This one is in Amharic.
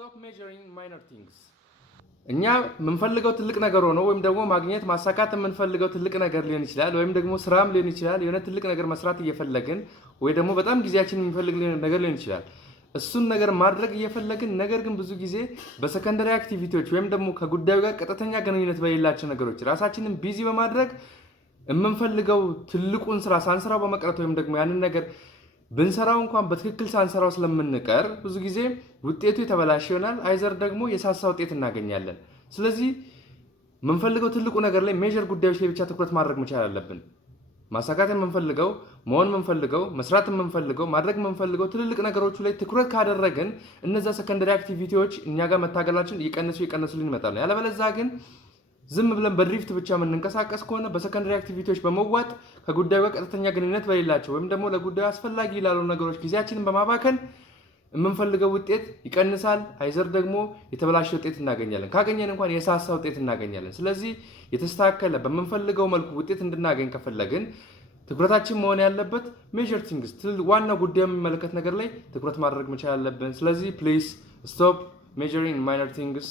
Stop measuring minor things. እኛ የምንፈልገው ትልቅ ነገር ሆኖ ወይም ደግሞ ማግኘት ማሳካት የምንፈልገው ትልቅ ነገር ሊሆን ይችላል ወይም ደግሞ ስራም ሊሆን ይችላል የሆነ ትልቅ ነገር መስራት እየፈለግን ወይ ደግሞ በጣም ጊዜያችንን የሚፈልግ ነገር ሊሆን ይችላል እሱን ነገር ማድረግ እየፈለግን ነገር ግን ብዙ ጊዜ በሰከንደሪ አክቲቪቲዎች ወይም ደግሞ ከጉዳዩ ጋር ቀጥተኛ ግንኙነት በሌላቸው ነገሮች ራሳችንን ቢዚ በማድረግ የምንፈልገው ትልቁን ስራ ሳንሰራው በመቅረት ወይም ደግሞ ያንን ነገር ብንሰራው እንኳን በትክክል ሳንሰራው ስለምንቀር ብዙ ጊዜ ውጤቱ የተበላሸ ይሆናል አይዘር ደግሞ የሳሳ ውጤት እናገኛለን። ስለዚህ የምንፈልገው ትልቁ ነገር ላይ ሜጀር ጉዳዮች ላይ ብቻ ትኩረት ማድረግ መቻል አለብን። ማሳካት የምንፈልገው መሆን የምንፈልገው መስራት የምንፈልገው ማድረግ የምንፈልገው ትልልቅ ነገሮች ላይ ትኩረት ካደረግን እነዛ ሰከንደሪ አክቲቪቲዎች እኛ ጋር መታገላችን ይቀንሱልን ይመጣሉ። ያለበለዚያ ግን ዝም ብለን በድሪፍት ብቻ የምንንቀሳቀስ ከሆነ በሰከንደሪ አክቲቪቲዎች በመዋጥ ከጉዳዩ ጋር ቀጥተኛ ግንኙነት በሌላቸው ወይም ደግሞ ለጉዳዩ አስፈላጊ ላሉ ነገሮች ጊዜያችንን በማባከን የምንፈልገው ውጤት ይቀንሳል አይዘር ደግሞ የተበላሸ ውጤት እናገኛለን። ካገኘን እንኳን የሳሳ ውጤት እናገኛለን። ስለዚህ የተስተካከለ በምንፈልገው መልኩ ውጤት እንድናገኝ ከፈለግን ትኩረታችን መሆን ያለበት ሜጀር ቲንግስ ዋናው ጉዳይ የሚመለከት ነገር ላይ ትኩረት ማድረግ መቻል አለብን። ስለዚህ ፕሊዝ ስቶፕ ሜጀሪንግ ማይነር ቲንግስ